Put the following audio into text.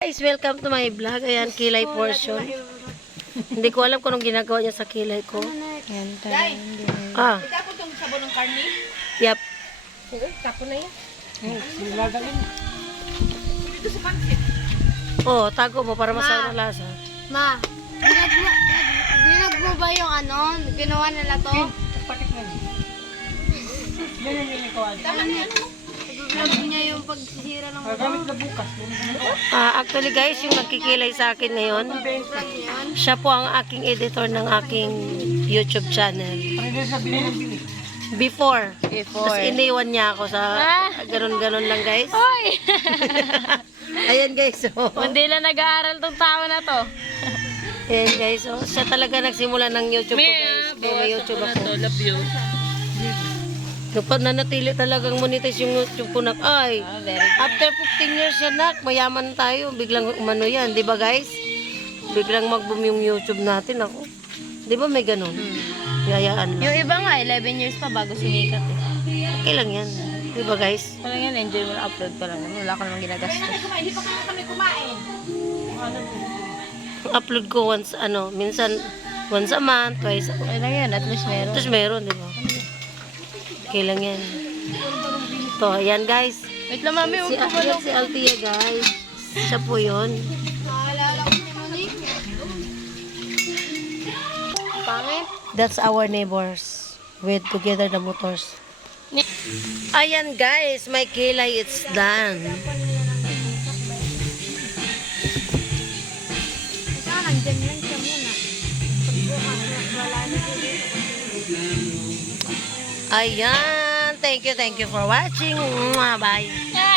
Guys, welcome to my vlog. Ayan, kilay portion. Hindi ko alam kung anong ginagawa niya sa kilay ko. Yan, Tapos itong sabon ng karni? Yep. Tapos na yan. Dito sa pansit. Oh, tago mo para masarap na lasa. Ma, binag mo ba yung ginawa nila to? Pakit na yun. Yan yung ikaw. Tama na yan. Vlog niya yung pagsisira ng Gamit na bukas. Actually guys, yung nagkikilay sa akin ngayon, siya po ang aking editor ng aking YouTube channel. Before. Tapos iniwan niya ako sa ganun-ganun lang guys. Hoy! Ayan guys. Oh. Hindi lang nag-aaral tong tao na to. Ayan guys. Oh. Siya talaga nagsimula ng YouTube ko guys. May YouTube ako. Love you. Kapag nanatili talagang monetize yung YouTube ko nak. Ay, after 15 years yan nak, mayaman tayo. Biglang umano yan. Di ba guys? Biglang mag-boom yung YouTube natin ako. Di ba may ganun? Yayaan lang. Yung iba nga, 11 years pa bago sumikat eh. Okay lang yan. Di ba guys? Parang yan, enjoy mo na upload pa lang naman. Wala ka namang ginagastos. Hindi pa kami kumain. Upload ko once, minsan once a month, twice a month. Ay lang yan, at least meron. Tapos meron, di ba? Okay lang yan. Ito, ayan guys. Wait lang mami, Si, ayan, si Altia guys. Siya po yun. Naalala ko si Monique. Pangit. That's our neighbors with Together the Motors. Ayan guys, my kilay, it's done. Saan nandyan lang siya muna. Pagbukas, wala na siya. Ayan, thank you for watching. Bye.